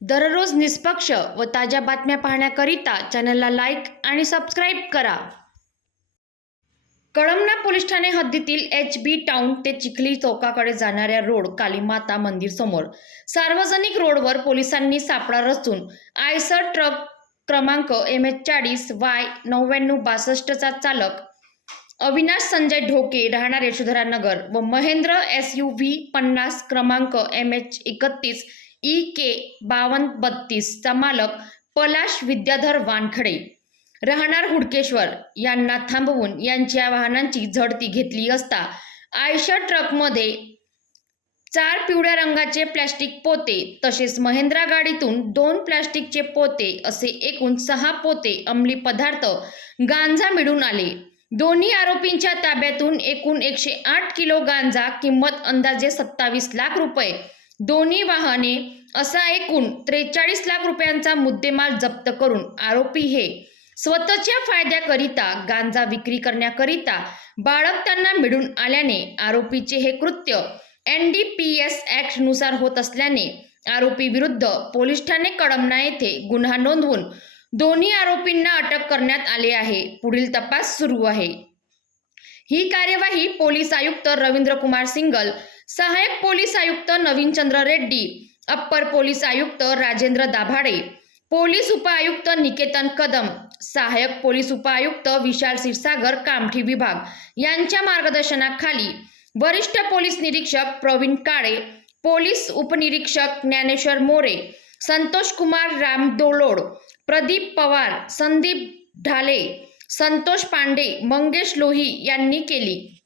दररोज निष्पक्ष व ताज्या बातम्या पाहण्याकरिता चॅनलला लाईक आणि सबस्क्राईब करा. कळमना पोलीस ठाणे हद्दीतील एच बी टाउन ते चिखली चौकाकडे जाणाऱ्या रोड कालीमाता मंदिर समोर सार्वजनिक रोडवर पोलिसांनी सापळा रचून आयसर ट्रक क्रमांक एम एच चाळीस वाय नव्याण्णव बासष्टचा चालक अविनाश संजय ढोके राहणार यशोधरा नगर व महेंद्र एस यू व्ही पन्नास क्रमांक एम एच एकतीस ई के बावन्न बत्तीसचा मालक पलाश विद्याधर वानखडे. राहणार हुडकेश्वर यांना थांबवून यांच्या वाहनांची झडती घेतली असता आयशा ट्रकमध्ये चार पिवळ्या रंगाचे प्लॅस्टिक पोते तसेच महिंद्रा गाडीतून दोन प्लॅस्टिकचे पोते असे एकूण सहा पोते अंमली पदार्थ गांजा मिळून आले. दोन्ही आरोपींच्या ताब्यातून एकूण एकशे आठ किलो गांजा किंमत अंदाजे सत्तावीस लाख रुपये दोन्ही वाहने असा एकूण त्रेचाळीस लाख रुपयांचा मुद्देमाल जप्त करून आरोपी हे स्वतःच्या फायद्याकरिता गांजा विक्री करण्याकरिता बाळक त्यांना मिळून आल्याने आरोपीचे हे कृत्य एन डी पी एस ॲक्टनुसार होत असल्याने आरोपी विरुद्ध पोलीस ठाणे कळमना येथे गुन्हा नोंदवून दोन्ही आरोपींना अटक करण्यात आले आहे. पुढील तपास सुरू आहे. ही कार्यवाही पोलीस आयुक्त रवींद्र कुमार सिंगल सहाय्यक पोलीस आयुक्त नवीनचंद्र रेड्डी अप्पर पोलीस आयुक्त राजेंद्र दाभाडे पोलीस उपायुक्त निकेतन कदम सहाय्यक पोलीस उपायुक्त विशाल क्षीरसागर कामठी विभाग यांच्या मार्गदर्शनाखाली वरिष्ठ पोलीस निरीक्षक प्रवीण काळे पोलीस उपनिरीक्षक ज्ञानेश्वर मोरे संतोष कुमार रामदोलोड प्रदीप पवार संदीप ढाले संतोष पांडे मंगेश लोही यांनी केली.